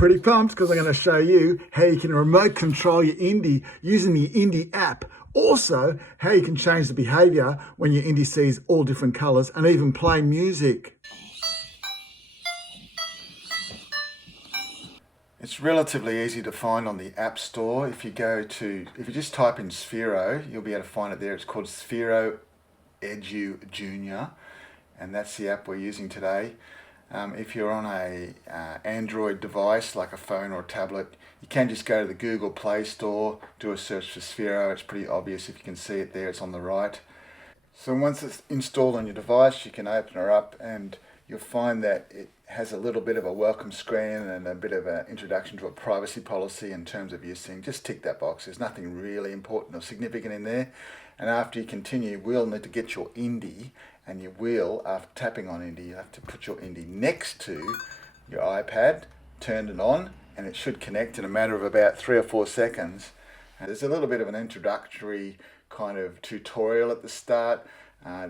pretty pumped because I'm going to show you how you can remote control your Indi using the Indi app. Also, how you can change the behavior when your Indi sees all different colors and even play music. It's relatively easy to find on the App Store. If you just type in Sphero, you'll be able to find it there. It's called Sphero Edu Jnr, and that's the app we're using today. If you're on a Android device like a phone or a tablet, you can just go to the Google Play Store, do a search for Sphero. It's pretty obvious if you can see it there, it's on the right. So once it's installed on your device, you can open her up and you'll find that it has a little bit of a welcome screen and a bit of an introduction to a privacy policy in terms of using. Just tick that box. There's nothing really important or significant in there. And after you continue, you will need to get your Indi, and you will, after tapping on Indi, you have to put your Indi next to your iPad, turn it on, and it should connect in a matter of about 3 or 4 seconds. And there's a little bit of an introductory kind of tutorial at the start.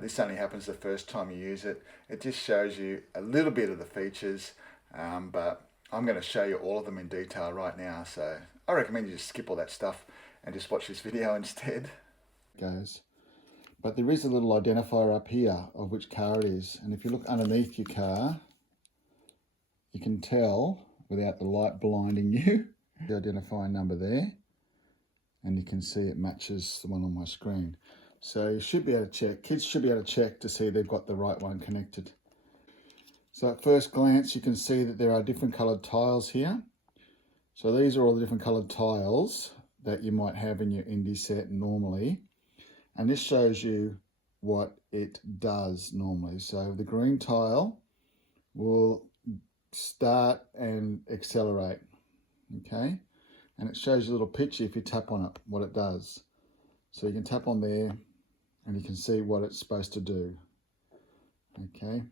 This only happens the first time you use it. It just shows you a little bit of the features, but I'm going to show you all of them in detail right now. So I recommend you just skip all that stuff and just watch this video instead. But there is a little identifier up here of which car it is, and if you look underneath your car, you can tell without the light blinding you the identifying number there, and you can see it matches the one on my screen. So you should be able to check, kids should be able to check to see they've got the right one connected. So at first glance you can see that there are different coloured tiles here. So these are all the different coloured tiles that you might have in your Indi set normally. And this shows you what it does normally. So the green tile will start and accelerate, okay? And it shows you a little picture if you tap on it, what it does. So you can tap on there and you can see what it's supposed to do, okay?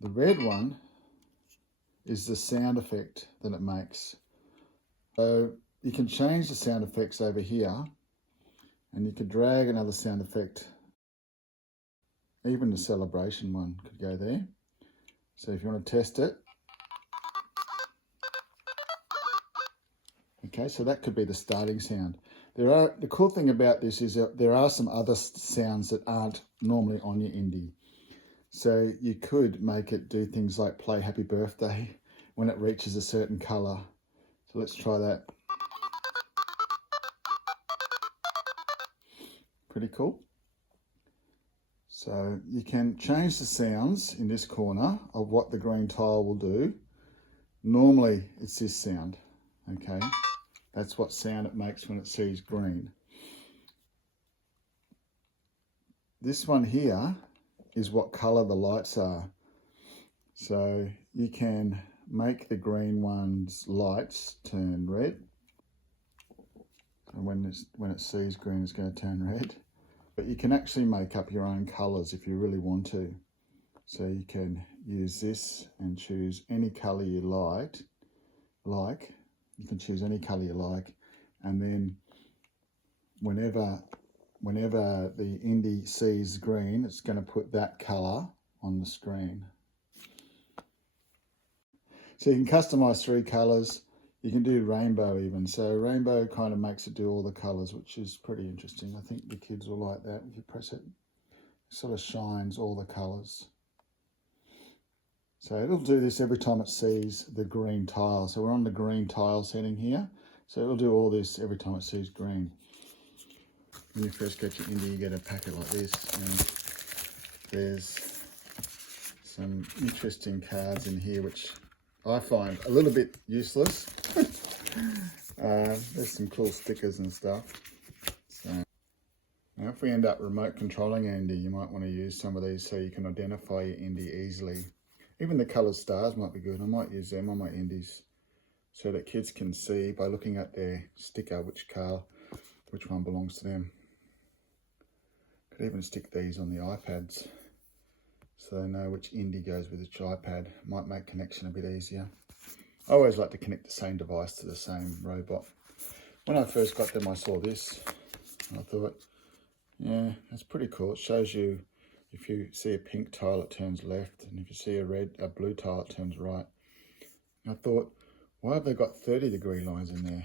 The red one is the sound effect that it makes. So you can change the sound effects over here, and you could drag another sound effect. Even the celebration one could go there. So if you want to test it. Okay, so that could be the starting sound. The cool thing about this is that there are some other sounds that aren't normally on your Indi. So you could make it do things like play Happy Birthday when it reaches a certain colour. So let's try that. Pretty cool. So you can change the sounds in this corner of what the green tile will do. Normally it's this sound, okay? That's what sound it makes when it sees green. This one here is what colour the lights are. So you can make the green one's lights turn red. And when it sees green, it's going to turn red. But you can actually make up your own colours if you really want to. So you can use this and choose any colour you like. You can choose any colour you like, and then whenever the Indi sees green, it's going to put that colour on the screen. So you can customise 3 colours. You can do rainbow even. So rainbow kind of makes it do all the colours, which is pretty interesting. I think the kids will like that. If you press it, it sort of shines all the colours. So it'll do this every time it sees the green tile. So we're on the green tile setting here. So it'll do all this every time it sees green. When you first get your Indi, you get a packet like this, and there's some interesting cards in here which I find a little bit useless. There's some cool stickers and stuff. So now if we end up remote controlling Indi, you might want to use some of these so you can identify your Indi easily. Even the coloured stars might be good. I might use them on my Indis so that kids can see by looking at their sticker which one belongs to them. Could even stick these on the iPads so they know which Indi goes with which iPad. Might make connection a bit easier. I always like to connect the same device to the same robot. When I first got them, I saw this. And I thought, yeah, that's pretty cool. It shows you if you see a pink tile, it turns left, and if you see a blue tile, it turns right. And I thought, Why have they got 30-degree lines in there?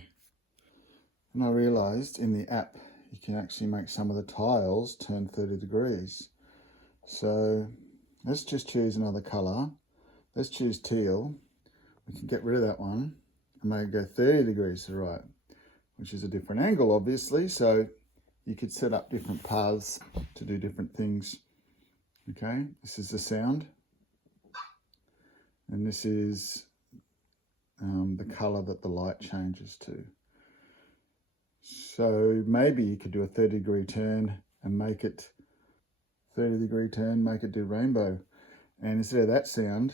And I realised in the app you can actually make some of the tiles turn 30 degrees. So let's just choose another colour. Let's choose teal. We can get rid of that one and make it go 30 degrees to the right, which is a different angle obviously, so you could set up different paths to do different things. Okay, this is the sound, and this is the colour that the light changes to. So maybe you could do a 30-degree turn and make it 30-degree turn, make it do rainbow. And instead of that sound,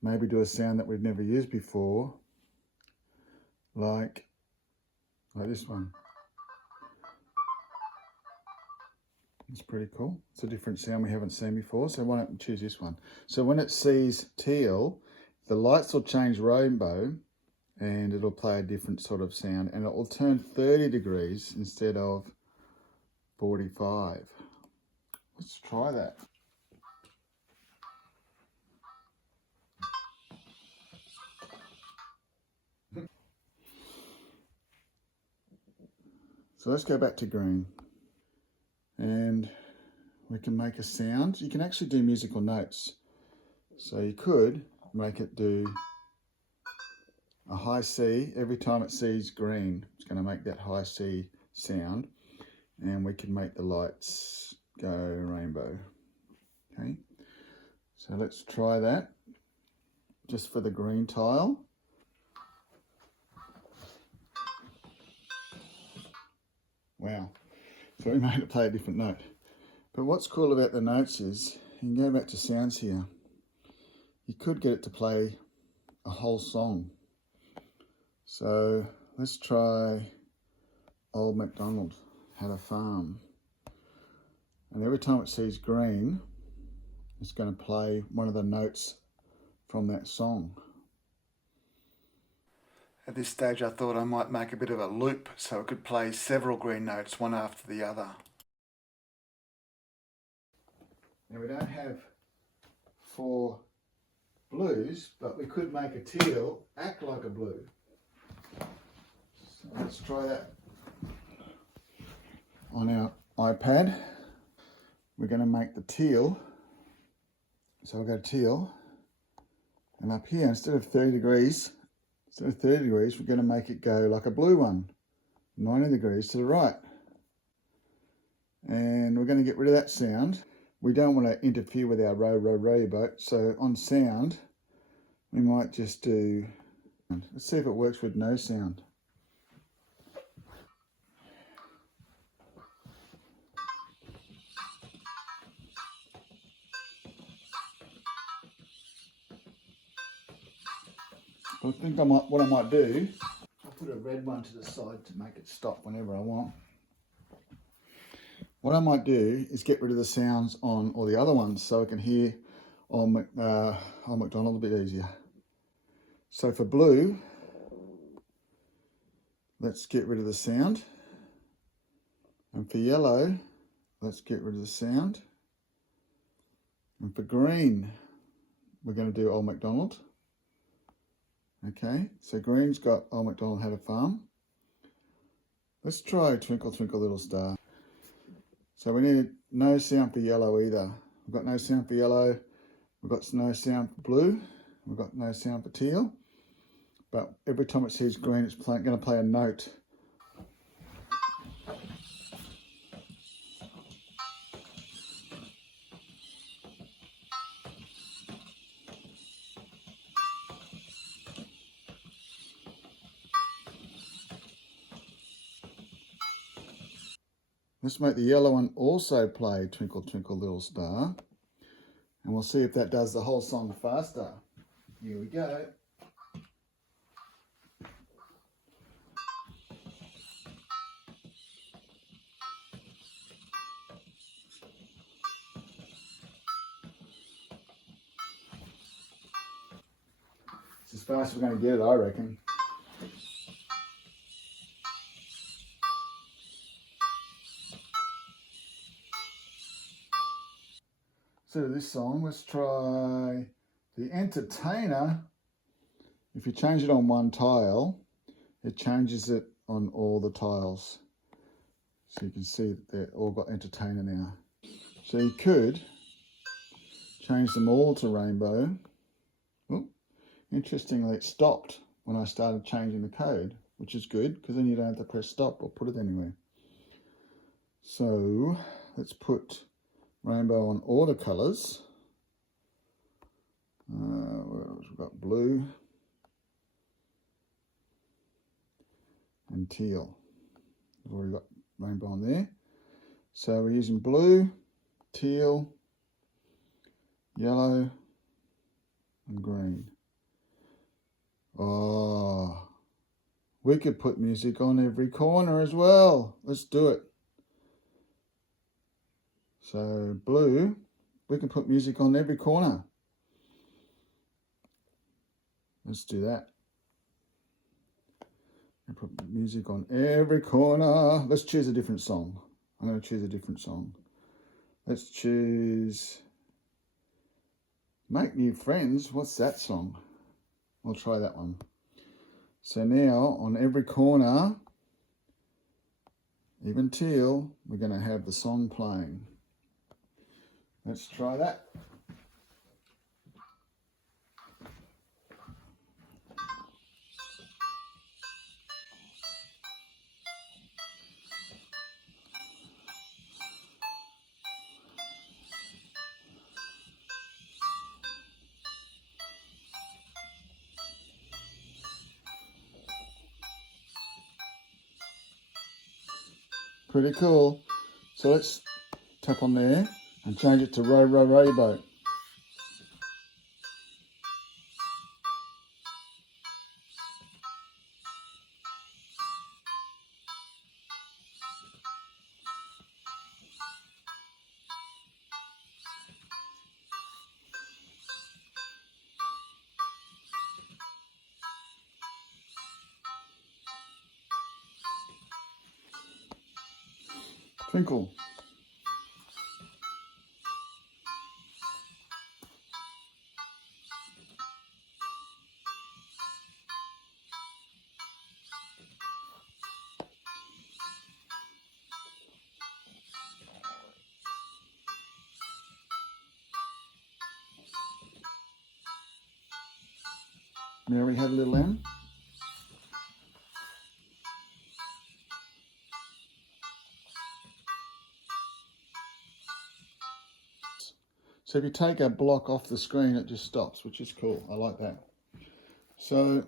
maybe do a sound that we've never used before, like this one. It's pretty cool. It's a different sound we haven't seen before, so why don't we choose this one? So when it sees teal, the lights will change rainbow and it'll play a different sort of sound, and it will turn 30 degrees instead of 45. Let's try that. So let's go back to green, and we can make a sound. You can actually do musical notes. So you could make it do a high C. Every time it sees green, it's going to make that high C sound, and we can make the lights go rainbow. Okay, so let's try that just for the green tile. Wow, so we made it play a different note. But what's cool about the notes is, you can go back to sounds here. You could get it to play a whole song. So let's try Old MacDonald Had a Farm. And every time it sees green, it's going to play one of the notes from that song. At this stage I thought I might make a bit of a loop so it could play several green notes one after the other. Now we don't have 4 blues, but we could make a teal act like a blue. So let's try that on our iPad. We're going to make the teal. So we'll go teal, and up here, instead of 30 degrees, we're going to make it go like a blue one, 90 degrees to the right. And we're going to get rid of that sound. We don't want to interfere with our row, row, row your boat. So on sound, we might just do, let's see if it works with no sound. I think what I might do, I'll put a red one to the side to make it stop whenever I want. What I might do is get rid of the sounds on all the other ones so I can hear Old MacDonald a bit easier. So for blue, let's get rid of the sound. And for yellow, let's get rid of the sound. And for green, we're going to do Old MacDonald. Okay, so green's got Old MacDonald Had a Farm. Let's try Twinkle Twinkle Little Star. So we need no sound for yellow either. We've got no sound for yellow, we've got no sound for blue, we've got no sound for teal. But every time it sees green, it's going to play a note. Let's make the yellow one also play Twinkle Twinkle Little Star, and we'll see if that does the whole song faster. Here we go. It's as fast as we're going to get it, I reckon. So this song, let's try The Entertainer If you change it on one tile, it changes it on all the tiles. So you can see that they've all got entertainer now. So you could change them all to rainbow. Oh, interestingly, it stopped when I started changing the code, which is good because then you don't have to press stop or put it anywhere. So let's put rainbow on all the colours. We've got blue and teal. We've already got rainbow on there. So we're using blue, teal, yellow and green. Oh, we could put music on every corner as well. Let's do it. So blue, we can put music on every corner. Let's do that. And put music on every corner. Let's choose a different song. I'm going to choose a different song. Let's choose Make New Friends. What's that song? I'll try that one. So now on every corner, even teal, we're going to have the song playing. Let's try that. Pretty cool. So let's tap on there and change it to row, row, rowboat. Twinkle. Mary had a little lamb. So if you take a block off the screen, it just stops, which is cool. I like that. So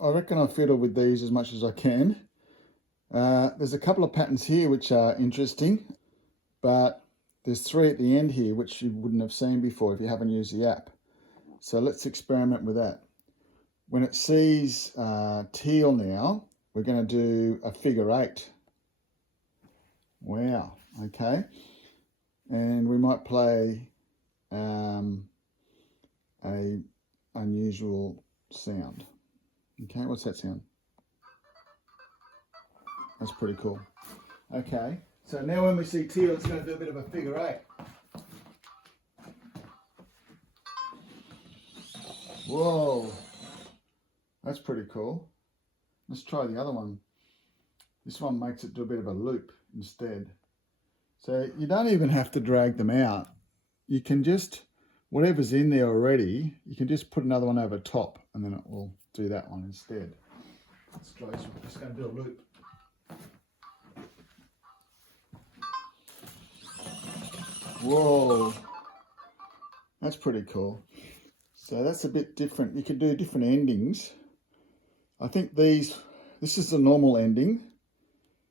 I reckon I fiddle with these as much as I can. There's a couple of patterns here which are interesting, but there's 3 at the end here which you wouldn't have seen before if you haven't used the app. So let's experiment with that. When it sees teal now, we're going to do a figure 8. Wow, okay. And we might play a unusual sound. Okay, what's that sound? That's pretty cool. Okay, so now when we see teal, it's going to do a bit of a figure 8. Whoa, that's pretty cool. Let's try the other one. This one makes it do a bit of a loop instead. So you don't even have to drag them out. You can just, whatever's in there already, you can just put another one over top and then it will do that one instead. Let's try this one. I'm just going to do a loop. Whoa, that's pretty cool. So that's a bit different. You can do different endings. I think this is the normal ending,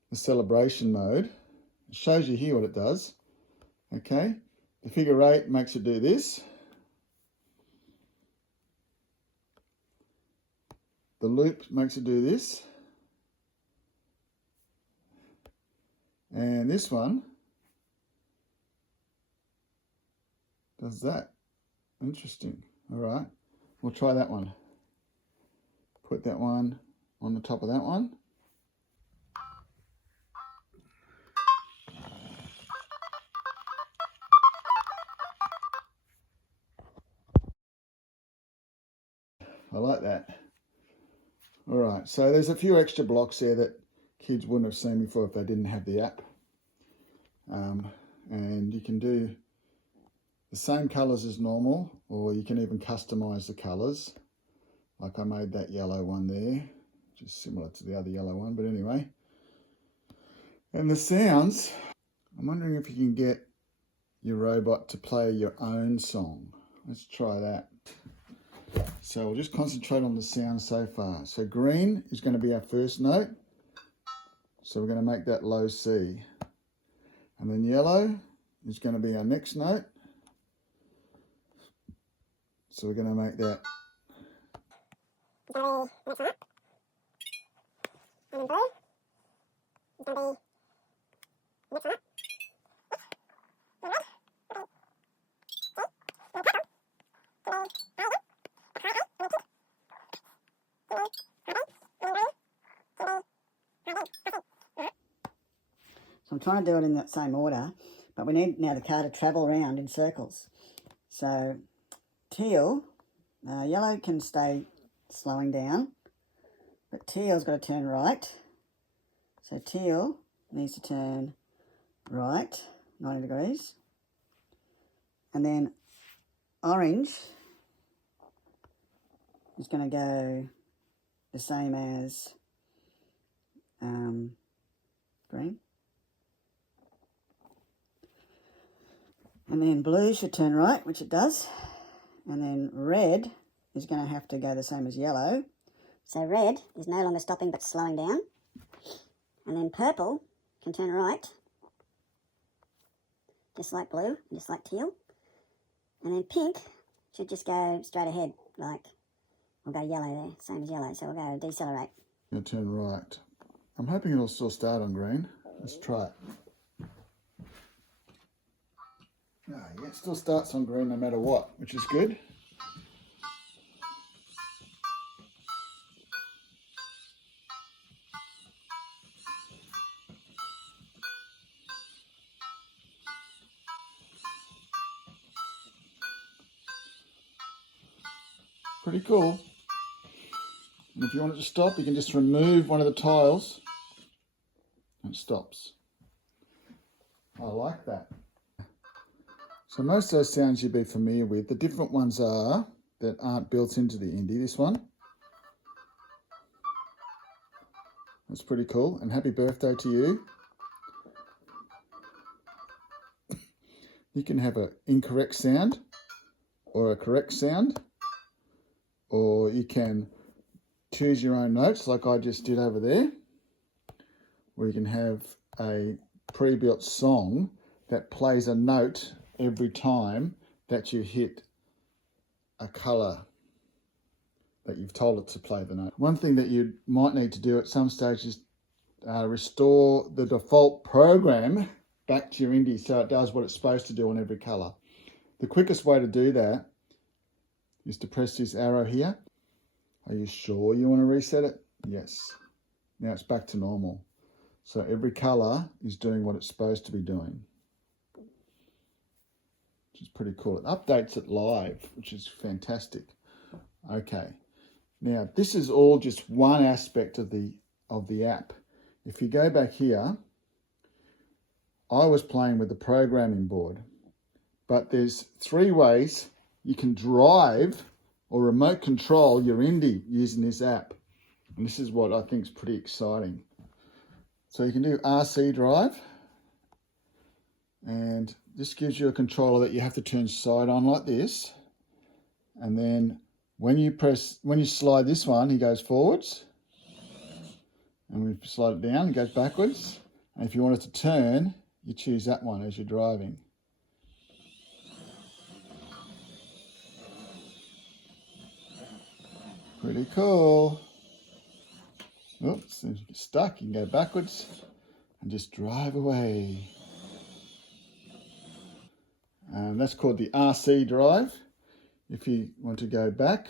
the celebration mode. It shows you here what it does. Okay, the figure 8 makes it do this. The loop makes it do this. And this one does that. Interesting. All right, we'll try that one. Put that one on the top of that one. I like that. All right, so there's a few extra blocks there that kids wouldn't have seen before if they didn't have the app. And you can do the same colours as normal, or you can even customise the colours. Like I made that yellow one there, which is similar to the other yellow one, but anyway. And the sounds, I'm wondering if you can get your robot to play your own song. Let's try that. So we'll just concentrate on the sound so far. So green is going to be our first note. So we're going to make that low C. And then yellow is going to be our next note. So we're going to make that. So I'm trying to do it in that same order, but we need now the car to travel around in circles. So teal, yellow can stay slowing down, but teal's got to turn right. So teal needs to turn right, 90 degrees. And then orange is going to go the same as green. And then blue should turn right, which it does. And then red is going to have to go the same as yellow. So red is no longer stopping but slowing down. And then purple can turn right, just like blue, just like teal. And then pink should just go straight ahead, like we'll go yellow there, same as yellow. So we'll go decelerate. Going to turn right. I'm hoping it'll still start on green. Let's try it. Yeah, it still starts on green no matter what, which is good. Pretty cool. And if you want it to stop, you can just remove one of the tiles and it stops. I like that. So most of those sounds you'll be familiar with. The different ones are that aren't built into the Indi. This one. That's pretty cool. And happy birthday to you. You can have an incorrect sound or a correct sound. Or you can choose your own notes like I just did over there. Or you can have a pre-built song that plays a note every time that you hit a colour that you've told it to play the note. One thing that you might need to do at some stage is restore the default program back to your Indi so it does what it's supposed to do on every colour. The quickest way to do that is to press this arrow here. Are you sure you want to reset it? Yes. Now it's back to normal. So every colour is doing what it's supposed to be doing, which is pretty cool. It updates it live, which is fantastic. Okay, now this is all just one aspect of the app. If you go back here, I was playing with the programming board, but there's 3 ways you can drive or remote control your Indi using this app. And this is what I think is pretty exciting. So you can do RC drive, and this gives you a controller that you have to turn side on like this. And then when you slide this one, he goes forwards. And when you slide it down, it goes backwards. And if you want it to turn, you choose that one as you're driving. Pretty cool. Oops, if you get stuck, you can go backwards and just drive away. And that's called the RC drive. If you want to go back,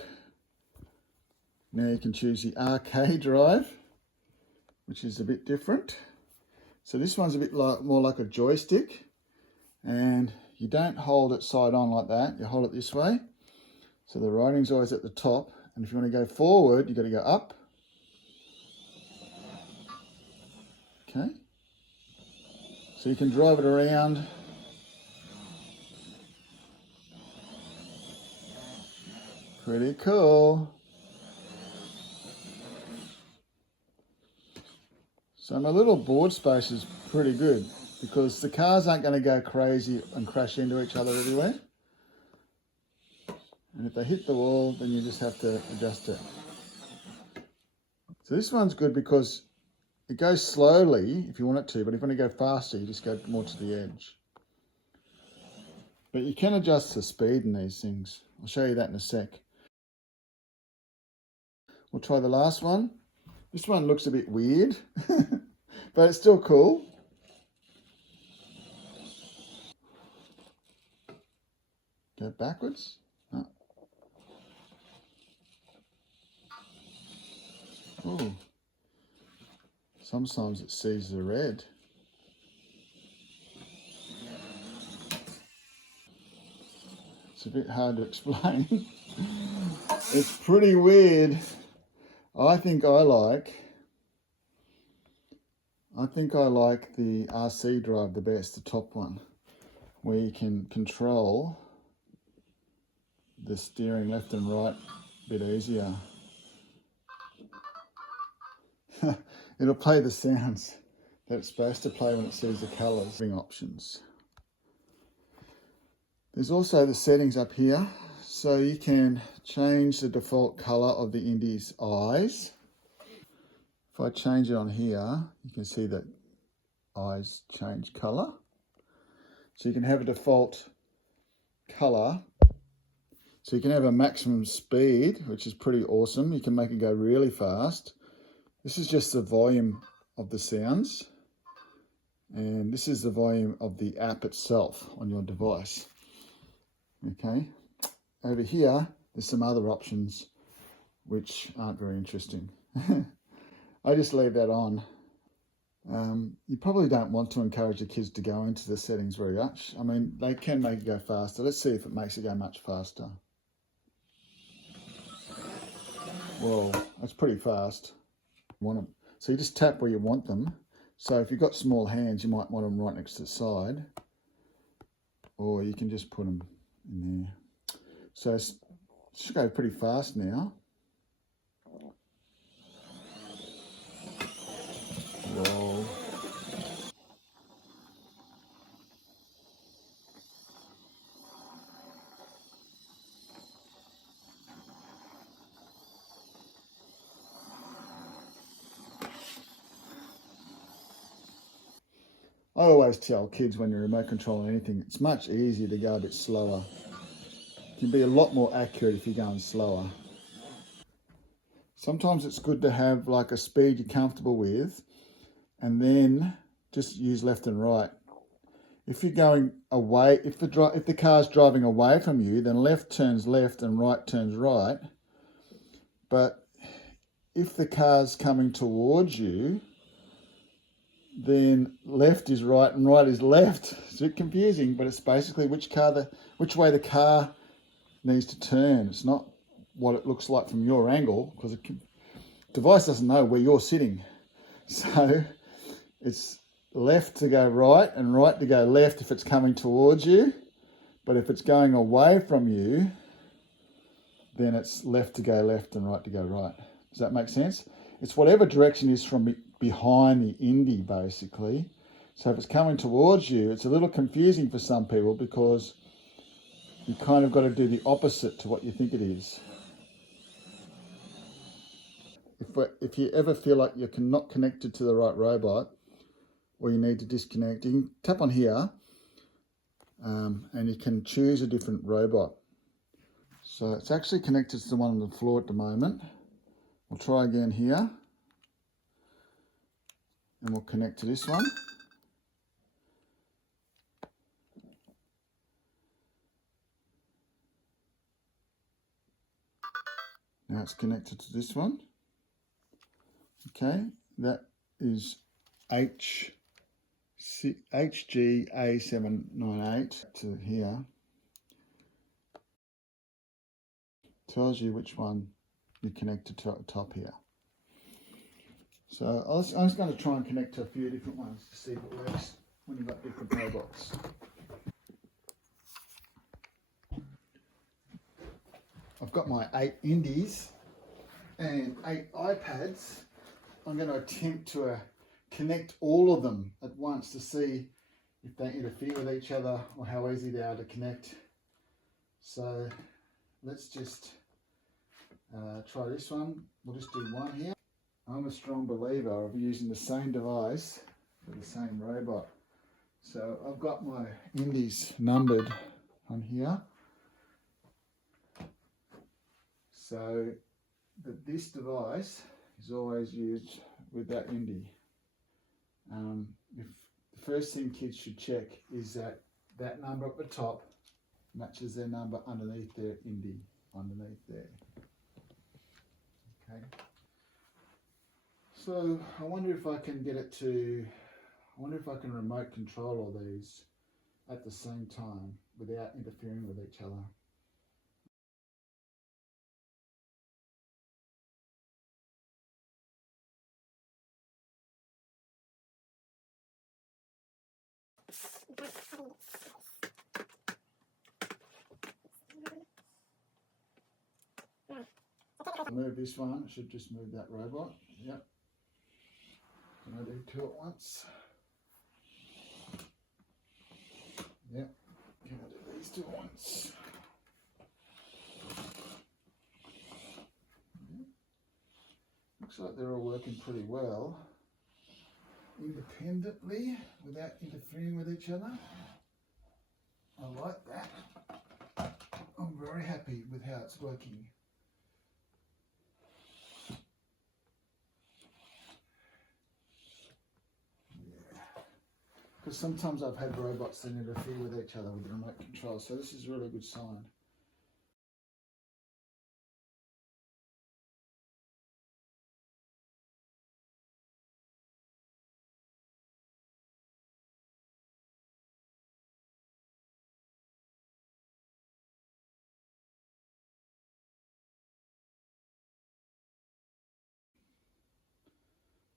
now you can choose the RK drive, which is a bit different. So this one's a bit more like a joystick, and you don't hold it side on like that, you hold it this way. So the writing's always at the top, and if you want to go forward, you've got to go up, Okay. So you can drive it around. Pretty cool. So my little board space is pretty good because the cars aren't going to go crazy and crash into each other everywhere. And if they hit the wall, then you just have to adjust it. So this one's good because it goes slowly if you want it to, but if you want to go faster, you just go more to the edge. But you can adjust the speed in these things. I'll show you that in a sec. We'll try the last one. This one looks a bit weird, but it's still cool. Go backwards. Oh. Ooh. Sometimes it sees the red. It's a bit hard to explain. It's pretty weird. I think I like the RC drive the best, the top one, where you can control the steering left and right a bit easier. It'll play the sounds that it's supposed to play when it sees the colours. Options. There's also the settings up here, so you can change the default colour of the Indi's eyes. If I change it on here, you can see that eyes change colour. So you can have a default colour. So you can have a maximum speed, which is pretty awesome. You can make it go really fast. This is just the volume of the sounds. And this is the volume of the app itself on your device. Okay. Over here, there's some other options which aren't very interesting. I just leave that on. You probably don't want to encourage your kids to go into the settings very much. I mean, they can make it go faster. Let's see if it makes it go much faster. Whoa, that's pretty fast. Want them. So you just tap where you want them. So if you've got small hands, you might want them right next to the side. Or you can just put them in there. So it should go pretty fast now. Whoa. I always tell kids when you're remote controlling anything, it's much easier to go a bit slower. You can be a lot more accurate if you're going slower. Sometimes it's good to have like a speed you're comfortable with and then just use left and right. If you're going away, if the car's driving away from you, then left turns left and right turns right. But if the car's coming towards you, then left is right and right is left. It's a bit confusing, but it's basically which way the car needs to turn. It's not what it looks like from your angle, because the device doesn't know where you're sitting. So it's left to go right and right to go left if it's coming towards you. But if it's going away from you, then it's left to go left and right to go right. Does that make sense? It's whatever direction is from behind the Indy, basically. So if it's coming towards you, it's a little confusing for some people because you kind of got to do the opposite to what you think it is. If you ever feel like you're not connected to the right robot, or you need to disconnect, you can tap on here and you can choose a different robot. So it's actually connected to the one on the floor at the moment. We'll try again here. And we'll connect to this one. Now it's connected to this one. Okay, that is HGA798 to here. Tells you which one you connected to at the top here. So I'm just going to try and connect to a few different ones to see if it works when you've got different robots. I've got my 8 Indies and 8 iPads. I'm going to attempt to connect all of them at once to see if they interfere with each other or how easy they are to connect. So let's just try this one. We'll just do one here. I'm a strong believer of using the same device for the same robot. So I've got my Indies numbered on here. So that this device is always used with that Indie. If the first thing kids should check is that that number at the top matches their number underneath their Indie, underneath there. Okay. So I wonder if I can get it to, I wonder if I can remote control all these at the same time without interfering with each other. Move this one, it should just move that robot. Yep. Can I do 2 at once? Yep. Can I do these 2 at once? Yep. Looks like they're all working pretty well independently without interfering with each other. I like that. I'm very happy with how it's working. Because sometimes I've had robots that interfere with each other with the remote control, so this is a really good sign.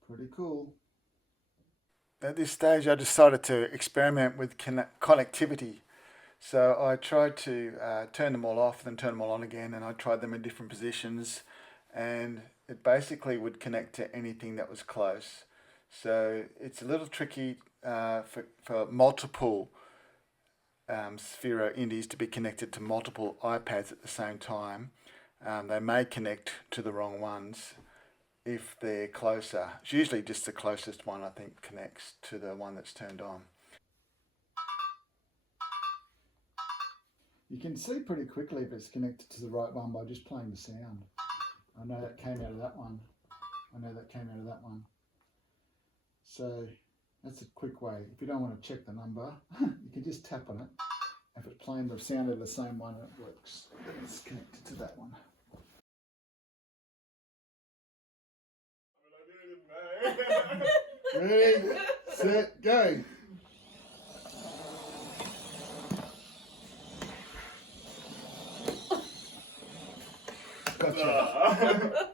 Pretty cool. At this stage, I decided to experiment with connectivity. So I tried to turn them all off, then turn them all on again, and I tried them in different positions, and it basically would connect to anything that was close. So it's a little tricky for multiple Sphero Indies to be connected to multiple iPads at the same time. They may connect to the wrong ones if they're closer. It's usually just the closest one, I think, connects to the one that's turned on. You can see pretty quickly if it's connected to the right one by just playing the sound. I know that came out of that one. I know that came out of that one. So that's a quick way. If you don't want to check the number, you can just tap on it. If it's playing the sound of the same one, it works. Then it's connected to that one. Ready, set, go. Gotcha.